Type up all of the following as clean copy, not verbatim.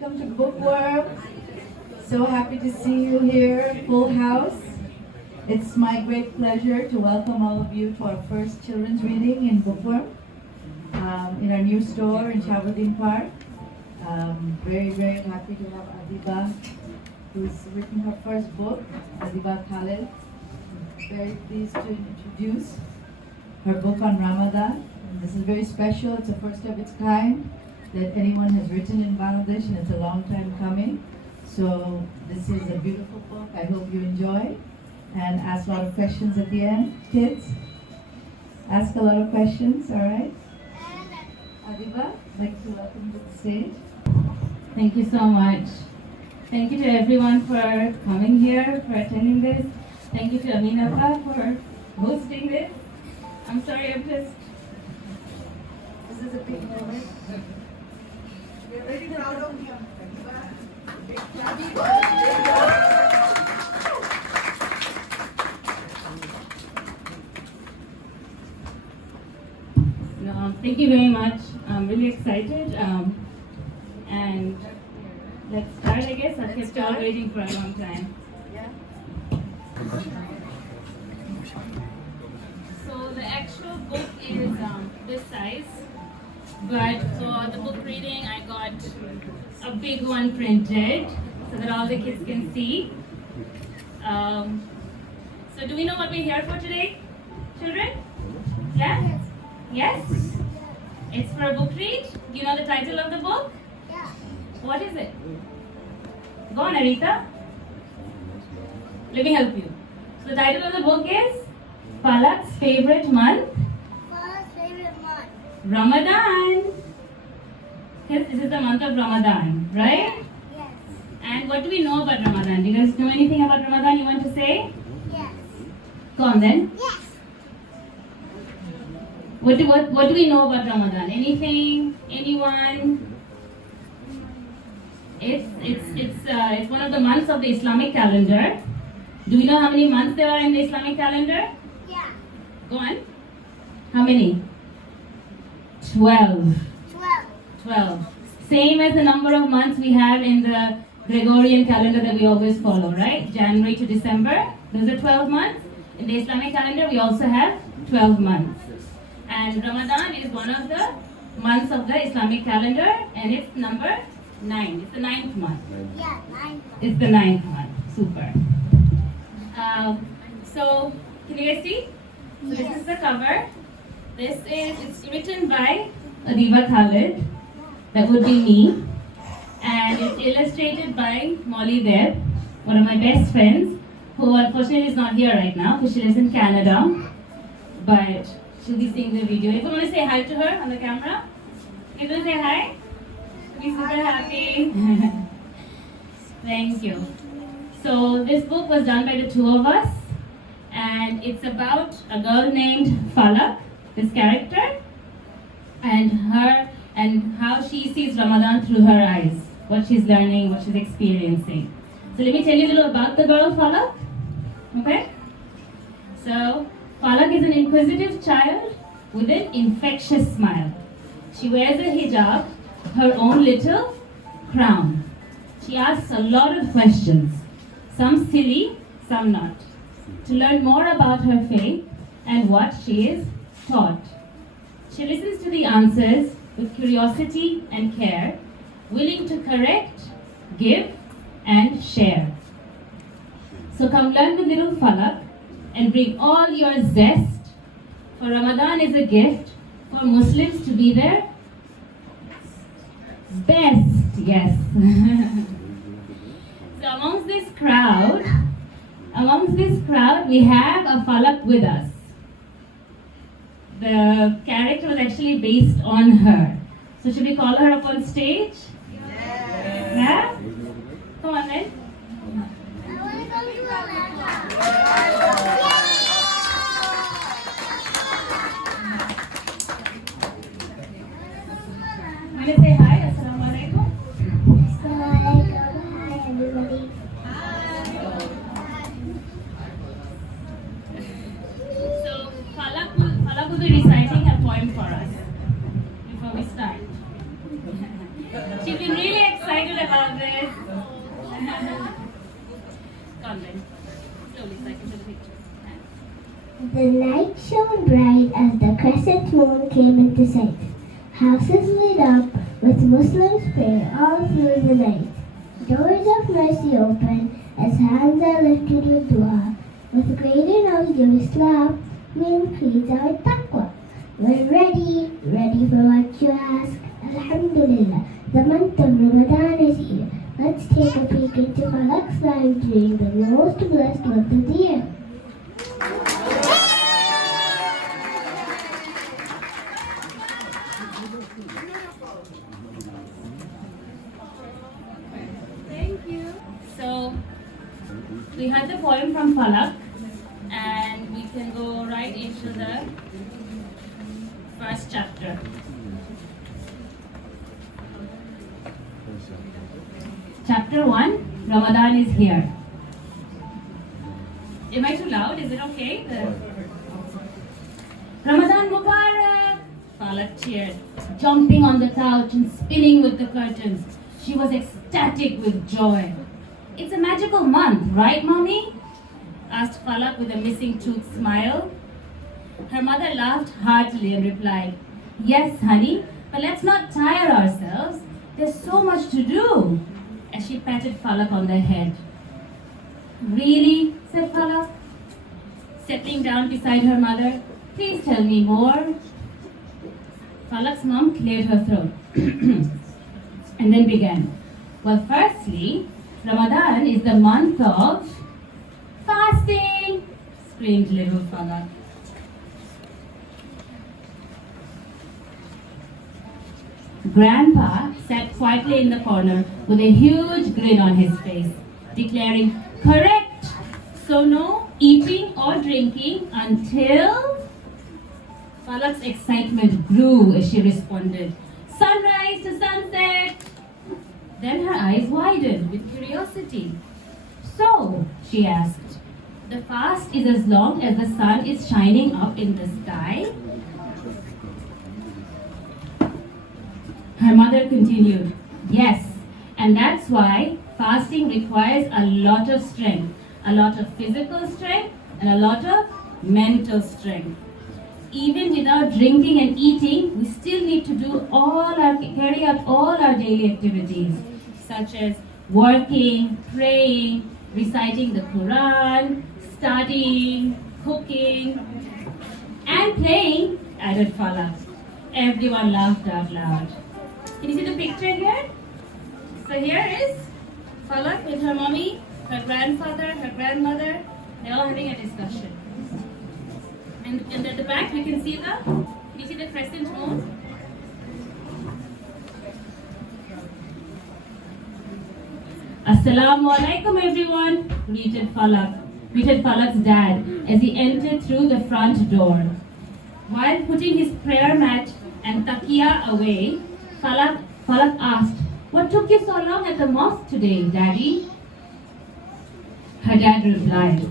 welcome to Bookworm. So happy to see you here, full house. It's my great pleasure to welcome all of you to our first children's reading in Bookworm, in our new store in Shabuddin Park. Very, very happy to have Adiba, who's written her first book, adiba.khaled. Very pleased to introduce her book on Ramadan. This is very special. It's the first of its kind that anyone has written in Bangladesh, and it's a long time coming. So this is a beautiful book. I hope you enjoy and ask a lot of questions at the end. Kids, ask a lot of questions, all right? Adiba, I'd like to welcome you to the stage. Thank you so much. Thank you to everyone for coming here, for attending this. Thank you to Aminata for hosting this. I'm sorry, I'm just... This is a big moment. We're very proud of you. No, thank you very much. I'm really excited. And let's start, I guess. I've kept you all waiting for a long time. Yeah. So the actual book is this size, but for the book reading I got a big one printed so that all the kids can see. So do we know what we're here for today, children? Yeah? Yes? It's for a book read. Do you know the title of the book? Yeah. What is it? Go on, Arita. Let me help you. So the title of the book is Falak's favorite month, First favorite month. Ramadan. Because this is the month of Ramadan, right? Yes. And what do we know about Ramadan? Do you guys know anything about Ramadan you want to say? Yes. Go on then. Yes. What do we know about Ramadan? Anything? Anyone? It's one of the months of the Islamic calendar. Do we know how many months there are in the Islamic calendar? Yeah. Go on. How many? 12. 12. 12. Same as the number of months we have in the Gregorian calendar that we always follow, right? January to December. Those are 12 months. In the Islamic calendar, we also have 12 months. And Ramadan is one of the months of the Islamic calendar, and it's number 9. It's the 9th month. Yeah. 9. It's the 9th month. Super. So, can you guys see? So this is the cover. It's written by adiba.khaled. That would be me. And it's illustrated by Molly Deb, one of my best friends, who unfortunately is not here right now because she lives in Canada. But she'll be seeing the video. If you want to say hi to her on the camera, you want to say hi? She'll be super happy. Thank you. So this book was done by the two of us, and it's about a girl named Falak, this character, and how she sees Ramadan through her eyes, what she's learning, what she's experiencing. So let me tell you a little about the girl Falak. Okay? So Falak is an inquisitive child with an infectious smile. She wears a hijab, her own little crown. She asks a lot of questions, some silly, some not, to learn more about her faith and what she is taught. She listens to the answers with curiosity and care, willing to correct, give, and share. So come learn with little Falak and bring all your zest, for Ramadan is a gift for Muslims to be their best. Yes. So amongst this crowd, we have a Falak with us. The character was actually based on her. So should we call her up on stage? Yes. Yeah? Come on then. I want to go to Atlanta. I'm going to say hi. Assalamu alaikum. Assalamualaikum. Hi, everybody. So Falak will be reciting a poem for us before we start. She's been really excited. excited about this. Come then. Slowly, so I can show the picture. The night shone bright as the crescent moon came into sight. Houses lit up with Muslims prayer all through the night. Doors of mercy open as hands are lifted with dua. With greater knowledge of Islam, we increase our taqwa. We're ready for what you ask. Alhamdulillah, the month of Ramadan is here. Let's take a peek into Falak's life during the most blessed month of the year. Thank you. So, we had the poem from Falak, and we can go right into the first chapter. Chapter 1, Ramadan is here. Am I too loud? Is it okay? Ramadan Mubarak! Falak cheered, jumping on the couch and spinning with the curtains. She was ecstatic with joy. It's a magical month, right, Mommy? Asked Falak with a missing tooth smile. Her mother laughed heartily and replied, Yes, honey, but let's not tire ourselves. There's so much to do. As she patted Falak on the head. Really? Said Falak, settling down beside her mother. Please tell me more. Falak's mom cleared her throat and then began. Well, firstly, Ramadan is the month of fasting, screamed little Falak. Grandpa sat quietly in the corner with a huge grin on his face, declaring, Correct! So no eating or drinking until... Falak's excitement grew as she responded, Sunrise to sunset! Then her eyes widened with curiosity. So, she asked, the fast is as long as the sun is shining up in the sky? Her mother continued, Yes, and that's why fasting requires a lot of strength, a lot of physical strength, and a lot of mental strength. Even without drinking and eating, we still need to carry out all our daily activities, such as working, praying, reciting the Quran, studying, cooking, and playing, added Falak. Everyone laughed out loud. Can you see the picture here? So here is Falak with her mommy, her grandfather, her grandmother. They're all having a discussion. And at the back we can see the crescent moon. Assalamu alaikum everyone, greeted Falak's dad as he entered through the front door. While putting his prayer mat and takiya away, Falak asked, What took you so long at the mosque today, Daddy? Her dad replied,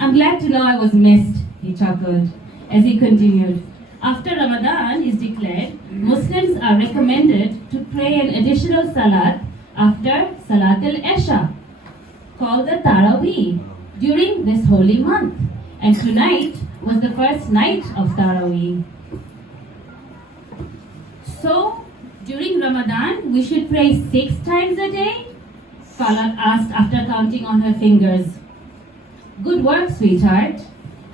I'm glad to know I was missed, he chuckled, as he continued. After Ramadan is declared, Muslims are recommended to pray an additional salat after Salat al-Isha, called the Taraweeh, during this holy month. And tonight was the first night of Taraweeh. So, during Ramadan, we should pray 6 times a day? Falak asked after counting on her fingers. Good work, sweetheart,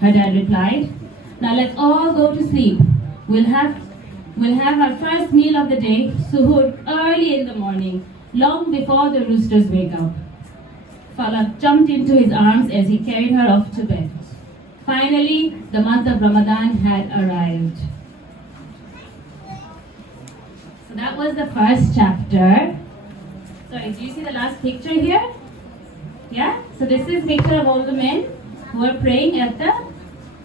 her dad replied. Now let's all go to sleep. We'll have our first meal of the day, suhoor, early in the morning, long before the roosters wake up. Falak jumped into his arms as he carried her off to bed. Finally, the month of Ramadan had arrived. So that was the first chapter. Sorry, do you see the last picture here? Yeah? So this is a picture of all the men who are praying at the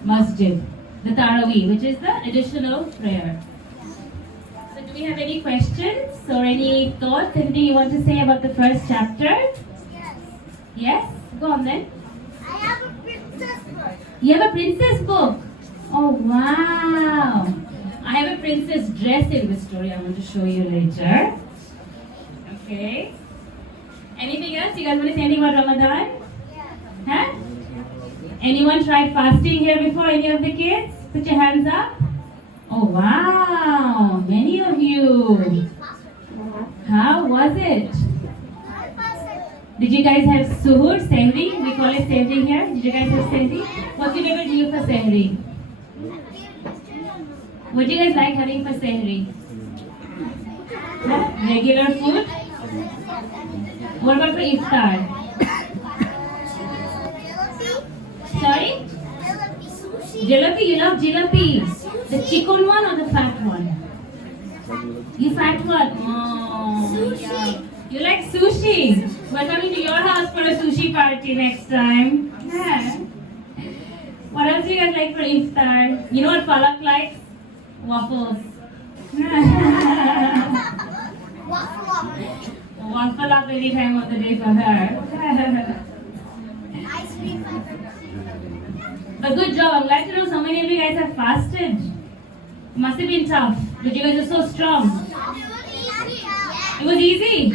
masjid, the Taraweeh, which is the additional prayer. So do we have any questions or any thoughts? Anything you want to say about the first chapter? Yes. Yes? Go on then. I have a princess book. You have a princess book? Oh wow! I have a princess dress in the story I want to show you later. Okay. Anything else? You guys want to say anything about Ramadan? Huh? Anyone tried fasting here before? Any of the kids? Put your hands up. Oh wow, many of you. How was it? Did you guys have suhoor, sehri? We call it sehri here. Did you guys have sehri? What's your favorite meal for sehri? What do you guys like having for sehri? Regular food? What about for iftar? Sorry? Jalebi, you love jalebi. The chicken one or the fat one? You fat one? Oh, yeah. You like sushi? We're coming to your house for a sushi party next time. Yeah. What else do you guys like for iftar? You know what Falak likes? Waffles. Waffle up any time of the day for her. Ice cream. But good job. I'm glad to know so many of you guys have fasted. It must have been tough, but you guys are so strong. It was easy.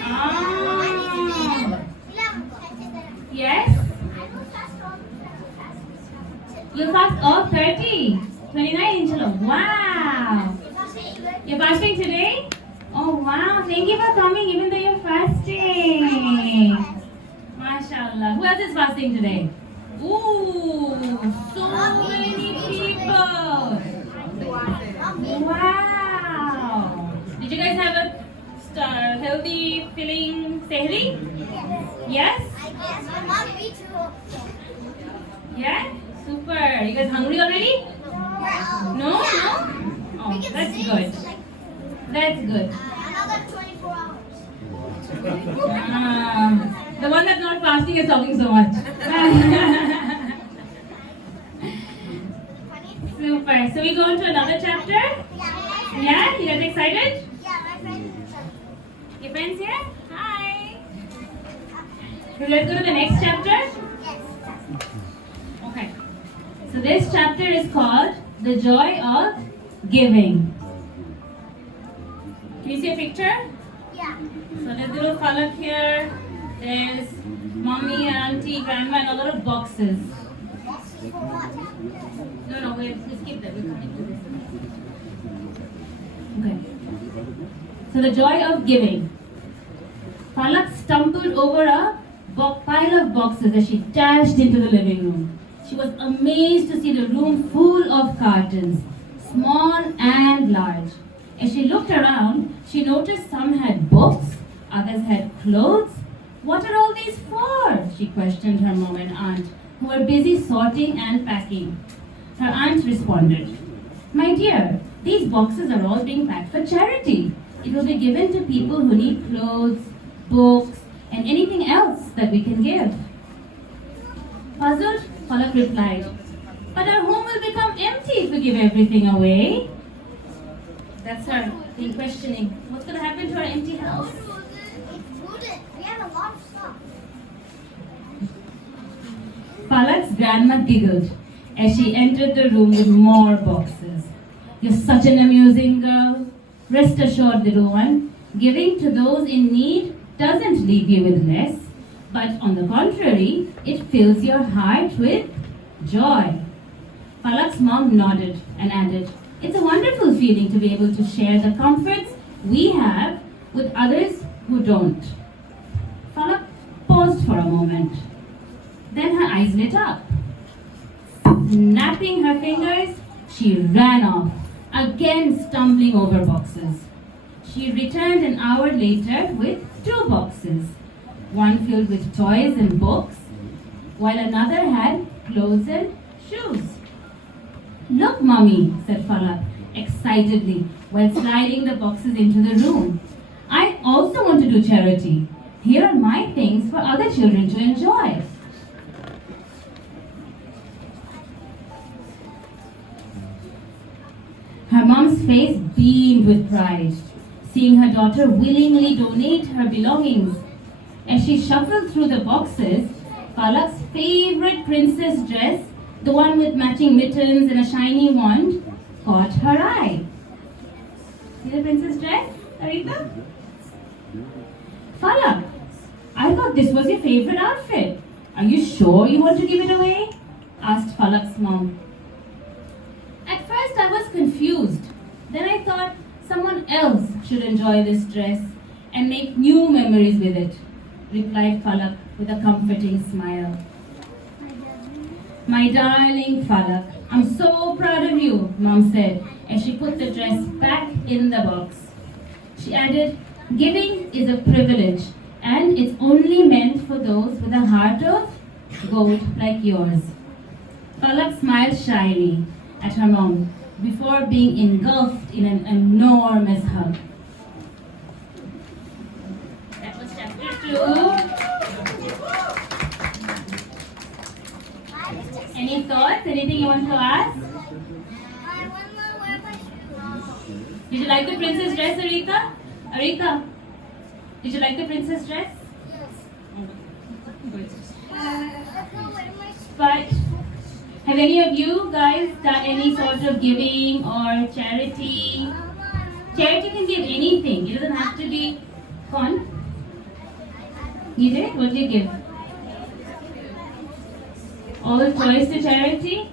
Ah. Yes? You fast all 30. 29 inshallah. Wow. You're fasting today? Oh wow. Thank you for coming even though you're fasting. MashaAllah. Who else is fasting today? Ooh, so many people. Wow. Did you guys have a healthy filling sehri? Yes? Yeah? Super. You guys hungry already? No? No? Oh, that's good. That's good. Another 24 hours. The one that's not fasting is talking so much. Super. So we go on to another chapter? Yeah? You guys excited? Yeah, my friend. Your friends here? Hi. So let's go to the next chapter. Yes. Okay. So this chapter is called The Joy of Giving. Can you see a picture? Yeah. So there's little Falak here. There's mommy, auntie, grandma, and a lot of boxes. For what? No, we'll skip that. We're coming to this. Okay. So the joy of giving. Falak stumbled over a pile of boxes as she dashed into the living room. She was amazed to see the room full of cartons, small and large. As she looked around, she noticed some had books, others had clothes. What are all these for? She questioned her mom and aunt, who were busy sorting and packing. Her aunt responded, "My dear, these boxes are all being packed for charity. It will be given to people who need clothes, books, and anything else that we can give." Puzzled, Falak replied, "But our home will become empty if we give everything away." That's her being questioning. What's going to happen to our empty house? It wouldn't. We have a lot of stuff. Falak's grandma giggled as she entered the room with more boxes. "You're such an amusing girl. Rest assured, little one, giving to those in need doesn't leave you with less, but on the contrary, it fills your heart with joy." Falak's mom nodded and added, "It's a wonderful feeling to be able to share the comforts we have with others who don't." Falak paused for a moment. Then her eyes lit up. Snapping her fingers, she ran off, again stumbling over boxes. She returned an hour later with 2 boxes, one filled with toys and books, while another had clothes and shoes. "Look, Mommy," said Falak excitedly while sliding the boxes into the room. "I also want to do charity. Here are my things for other children to enjoy." Her mom's face beamed with pride, seeing her daughter willingly donate her belongings. As she shuffled through the boxes, Falak's favorite princess dress, the one with matching mittens and a shiny wand, caught her eye. See the princess dress, Arita? Falak, I thought this was your favorite outfit. Are you sure you want to give it away? Asked Falak's mom. At first I was confused. Then I thought someone else should enjoy this dress and make new memories with it, replied Falak with a comforting smile. My darling Falak, I'm so proud of you, Mom said as she put the dress back in the box. She added, giving is a privilege and it's only meant for those with a heart of gold like yours. Falak smiled shyly at her mom before being engulfed in an enormous hug. That was chapter 2. Any thoughts? Anything you want to ask? Did you like the princess dress, Arita? Arita, did you like the princess dress? But have any of you guys done any sort of giving or charity? Charity can give anything. It doesn't have to be fun. You did? What did you give? All toys to charity?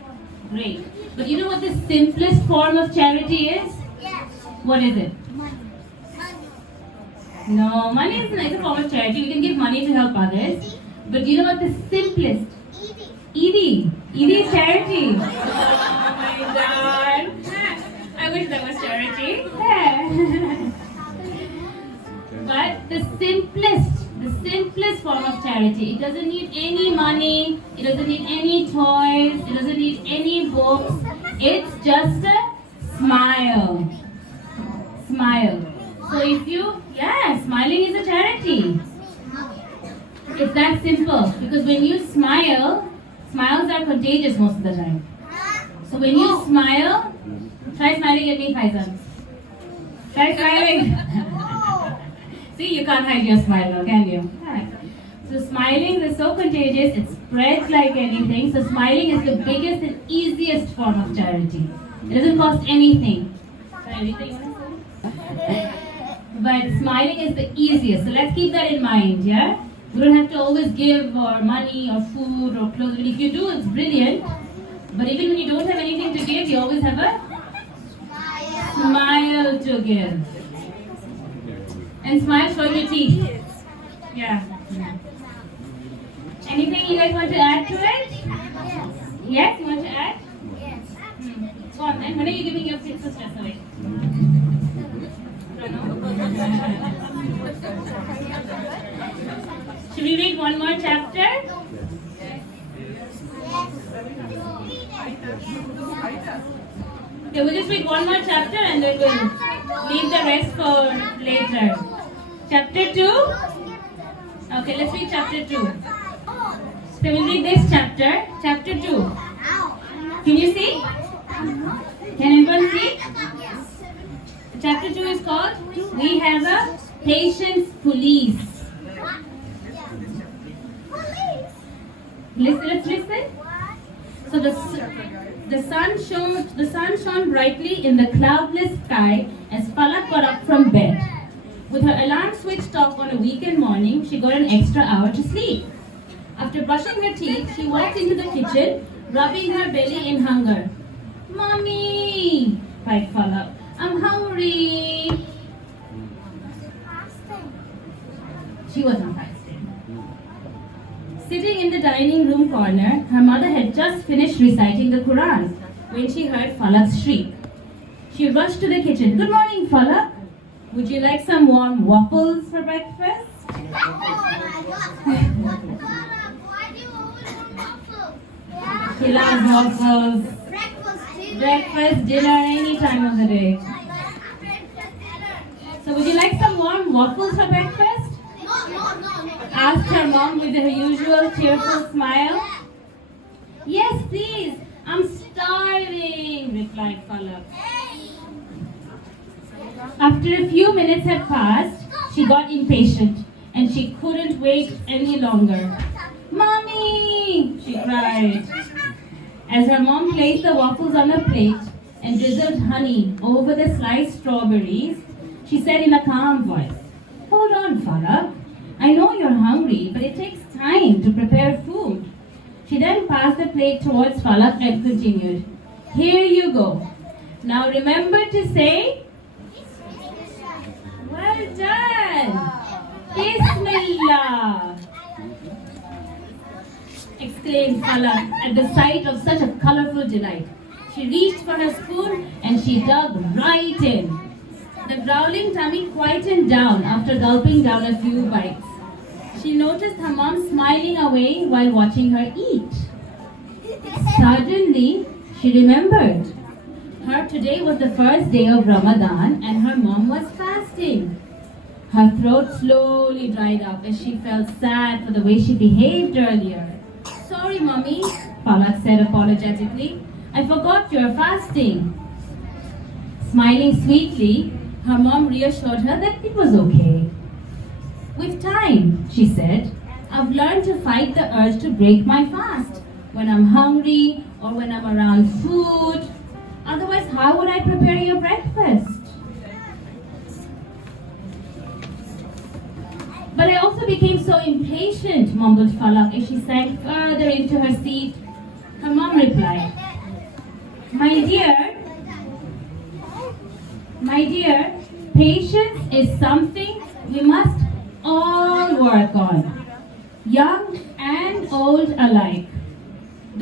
Great. But you know what the simplest form of charity is? Yes. What is it? Money. No, money is a nicer form of charity. We can give money to help others. But do you know what the simplest? Edie. Edie is charity. Oh my god. I wish that was charity. Yeah. But the simplest form of charity. It doesn't need any money. It doesn't need any toys. It doesn't need any books. It's just a smile. Smile. So if you, smiling is a charity. It's that simple. Because when you smile, smiles are contagious most of the time. So when you smile, try smiling at me, Faisal. Try smiling. See, you can't hide your smile now, can you? Yeah. So smiling is so contagious, it spreads like anything. So smiling is the biggest and easiest form of charity. It doesn't cost anything. Anything you want to say? But smiling is the easiest. So let's keep that in mind, yeah? You don't have to always give or money or food or clothes. If you do, it's brilliant. But even when you don't have anything to give, you always have a smile to give. And smile showing your teeth. Yeah. Anything you guys want to add to it? Yes, you want to add? Yes. Go on then. When are you giving your princess dress away? Should we read one more chapter? Okay, we'll just read one more chapter and then we'll leave the rest for later. Chapter 2? Okay, let's read chapter 2. So we'll read this chapter, chapter 2. Can you see? Can everyone see? Chapter 2 is called We Have a Patience Police. Let's listen. So the sun shone brightly in the cloudless sky as Falak got up from bed. With her alarm switched off on a weekend morning, she got an extra hour to sleep. After brushing her teeth, she walked into the kitchen, rubbing her belly in hunger. "Mommy!" cried Falak. "I'm hungry." She wasn't fasting. Sitting in the dining room corner, her mother had just finished reciting the Quran when she heard Falak's shriek. She rushed to the kitchen. "Good morning, Falak. Would you like some warm waffles for breakfast?" She loves waffles. Breakfast, dinner, any time of the day. So would you like some warm waffles for breakfast? Asked her mom with her usual cheerful smile. "Yes, please. I'm starving," replied Falak. After a few minutes had passed, she got impatient and she couldn't wait any longer. "Mommy!" she cried. As her mom placed the waffles on a plate and drizzled honey over the sliced strawberries, she said in a calm voice, "Hold on, Falak. I know you're hungry, but it takes time to prepare food." She then passed the plate towards Falak and continued, "Here you go. Now remember to say, well done. Bismillah," exclaimed Falak at the sight of such a colorful delight. She reached for her spoon and she dug right in. The growling tummy quietened down after gulping down a few bites. She noticed her mom smiling away while watching her eat. Suddenly, she remembered. Today was the first day of Ramadan and her mom was fasting. Her throat slowly dried up as she felt sad for the way she behaved earlier. "Sorry, Mommy," Falak said apologetically. "I forgot you're fasting." Smiling sweetly, her mom reassured her that it was okay. "With time," she said, "I've learned to fight the urge to break my fast when I'm hungry or when I'm around food. Otherwise, how would I prepare your breakfast?" "But I also became so impatient," mumbled Falak as she sank further into her seat. Her mom replied, My dear, patience is something we must all work on, young and old alike.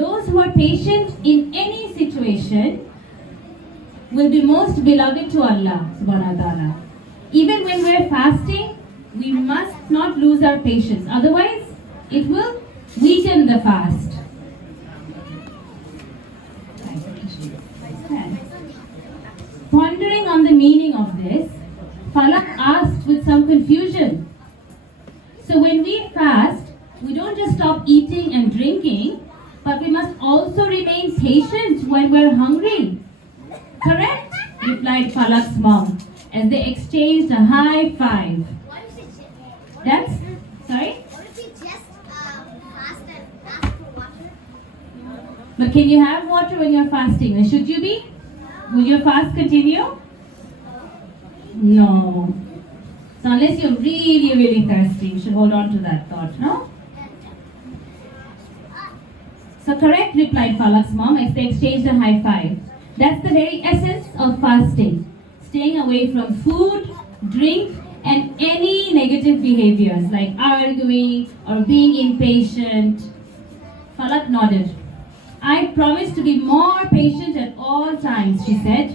Those who are patient in any situation will be most beloved to Allah subhanahu wa ta'ala. Even when we're fasting, we must not lose our patience. Otherwise, it will weaken the fast. Pondering on the meaning of this, Falak asked with some confusion, "So when we fast, we don't just stop eating and drinking, but we must also remain patient when we're hungry. Correct?" replied Falak's mom as they exchanged a high five. That's, sorry? What if we just fast and ask for water? But can you have water when you're fasting? And should you be? Will your fast continue? No. So unless you're really, really thirsty, you should hold on to that thought, no? So correct, replied Falak's mom as they exchanged a high five. That's the very essence of fasting. Staying away from food, drink, and any negative behaviors like arguing or being impatient. Falak nodded. "I promise to be more patient at all times," she said.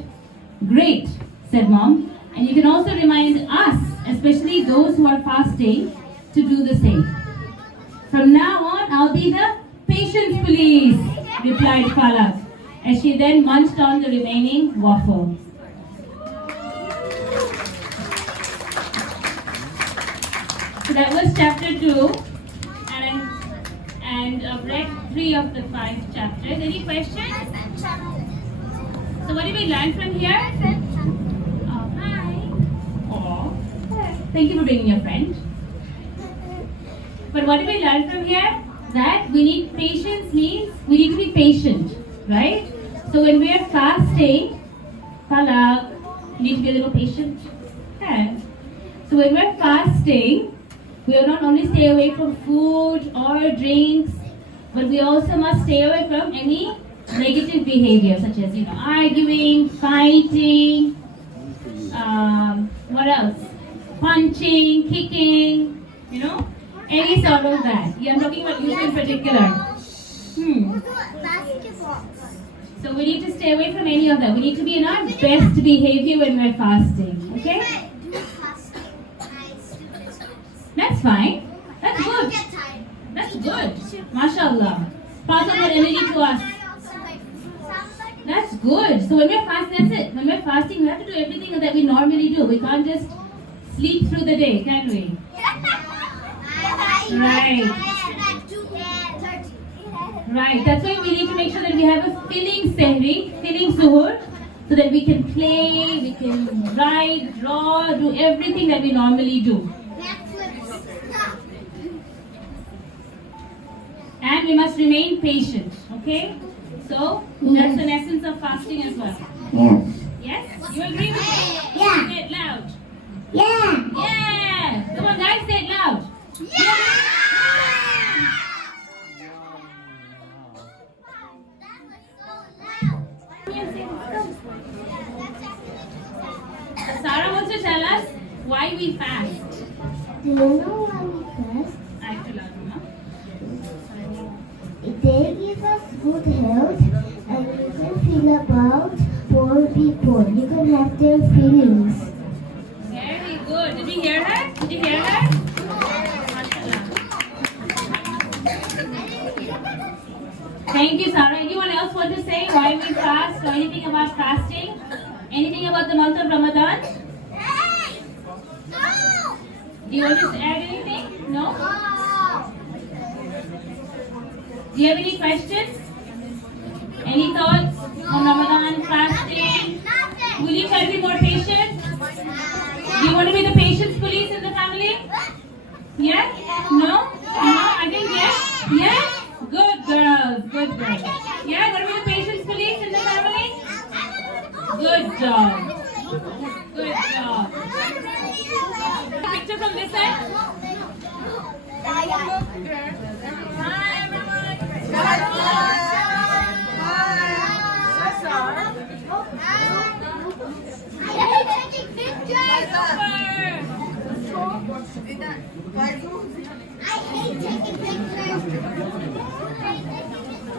"Great," said Mom. "And you can also remind us, especially those who are fasting, to do the same." "From now on, I'll be the patience police," replied Falak, as she then munched on the remaining waffle. So that was chapter 2, and read 3 of the 5 chapters. Any questions? So what did we learn from here? Oh, hi. Oh, thank you for bringing your friend. But what did we learn from here? That we need patience means we need to be patient, right? So when we are fasting, Falak, you need to be a little patient. Yeah. So when we're fasting, we will not only stay away from food or drinks, but we also must stay away from any negative behavior such as, arguing, fighting, what else? Punching, kicking, any sort of that. Yeah, I'm talking about you in particular. So we need to stay away from any of that. We need to be in our best behavior when we're fasting. Okay? That's fine. That's good. That's good. MashaAllah. Pass on that energy to us. That's good. So when we're fasting, that's it. When we're fasting, we have to do everything that we normally do. We can't just sleep through the day, can we? Right. Right. That's why we need to make sure that we have a filling sehri, filling suhoor, so that we can play, we can write, draw, do everything that we normally do. And we must remain patient, okay? So, that's the essence of fasting as well. Yes. Yes? You agree with me? Yeah. Say it loud. Yeah. Yeah! Come on guys, say it loud. So Sarah wants to tell us why we fast. Do you know why we fast? I have to learn, Mama. They give us good health and you can feel about poor people. You can have their feelings. Very good. Did you hear her? Did you hear her? Mashallah. Thank you, Sarah. Anyone else want to say why we fast or anything about fasting? Anything about the month of Ramadan? Do you want to add anything? No? Do you have any questions? Any thoughts on Ramadan fasting? Will you try to be more patient? Do you want to be the patience police in the family? Yeah? No? No? I think yes? Yes? Good girls. Good girls. Yeah? Want to be the patience police in the family? Good job. Good job. Picture from this side. Hi everyone.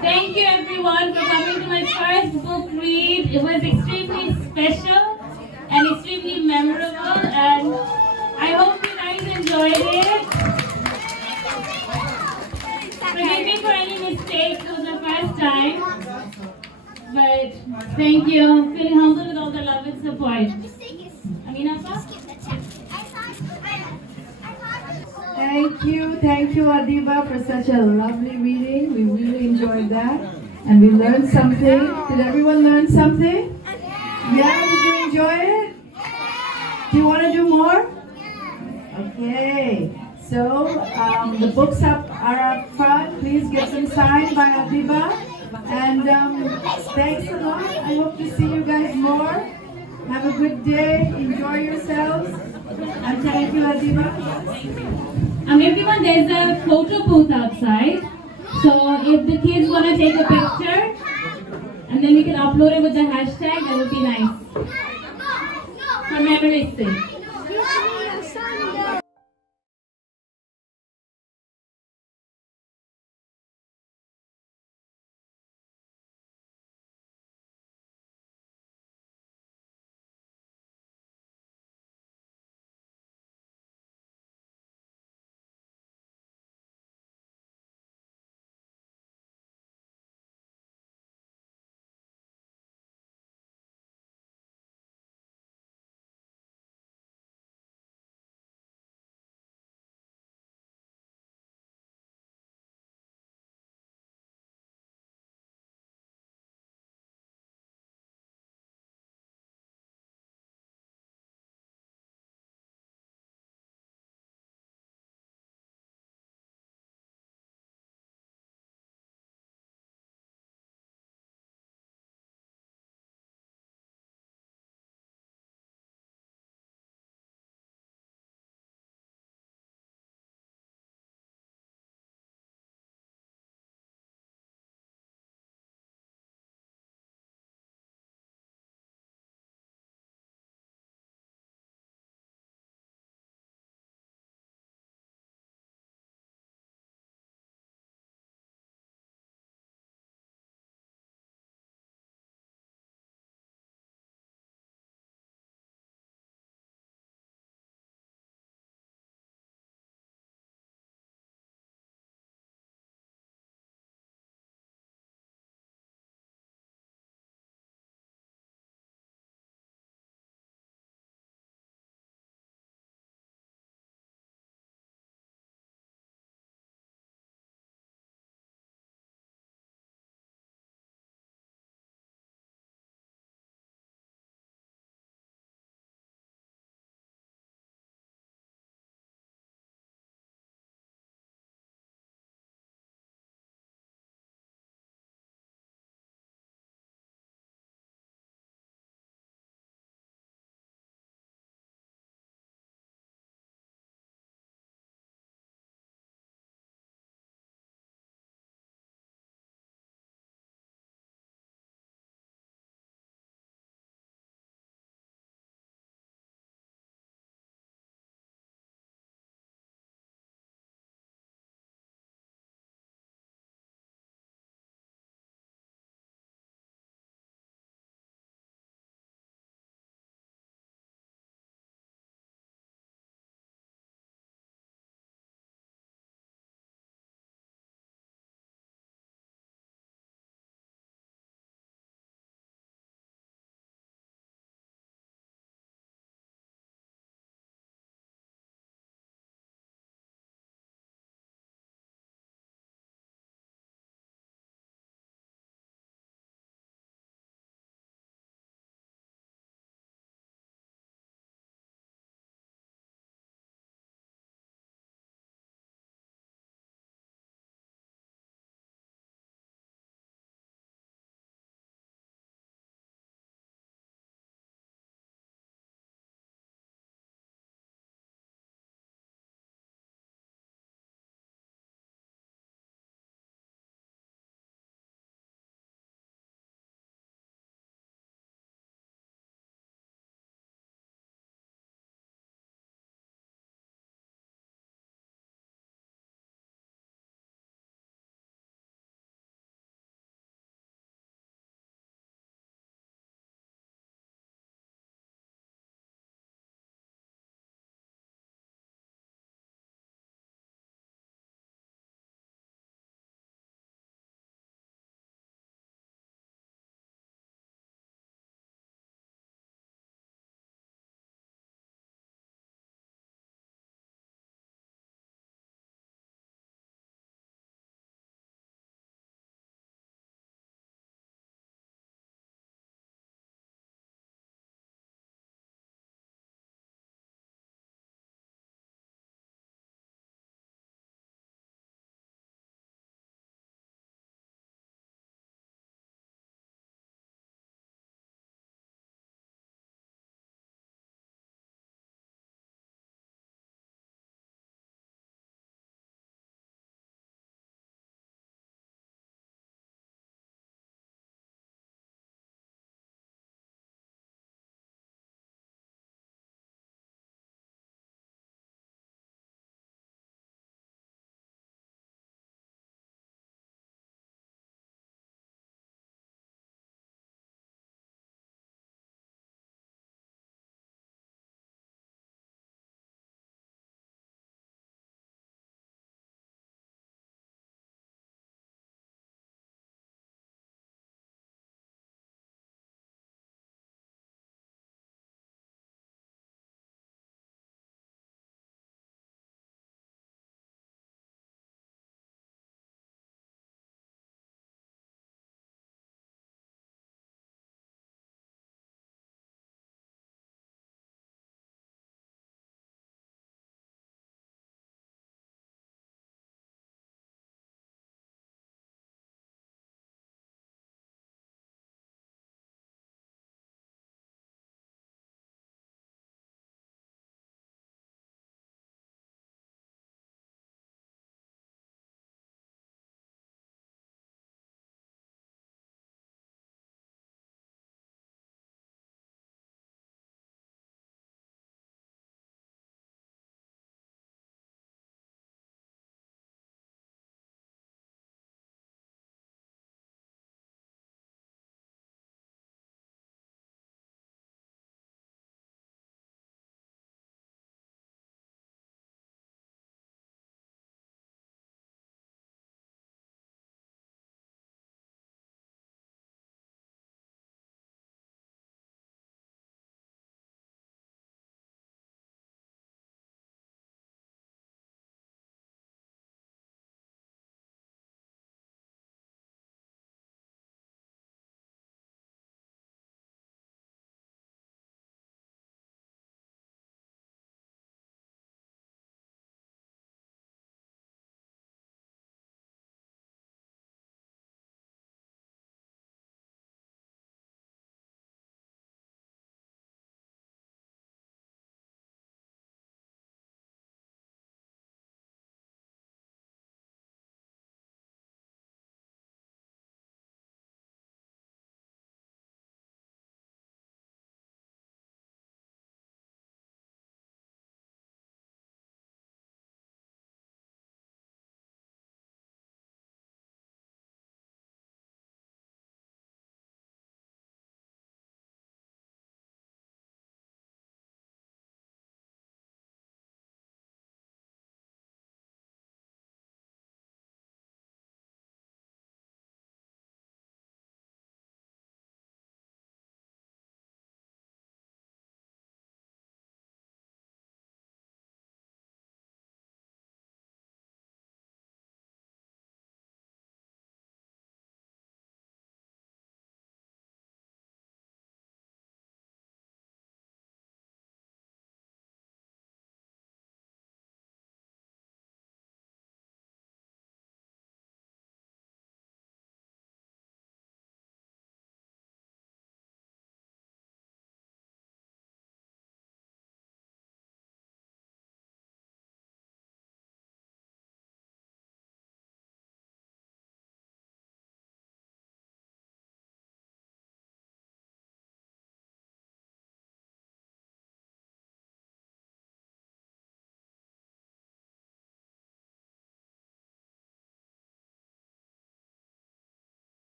Thank you everyone for coming to my first book read. It was extremely special and extremely memorable, and I hope you guys enjoyed it. Forgive me for any mistakes, it was the first time. But thank you. I'm feeling humbled with all the love and support. Amina Appa? Thank you, Adiba, for such a lovely reading. We really enjoyed that, and we learned something. Did everyone learn something? Yeah, did you enjoy it? Do you want to do more? Okay. So the books are up front. Please get them signed by Adiba. And thanks a lot. I hope to see you guys more. Have a good day. Enjoy yourselves. And thank you, Adiba. Everyone, there's a photo booth outside. So if the kids want to take a picture and then we can upload it with the hashtag, that would be nice. For memory's sake.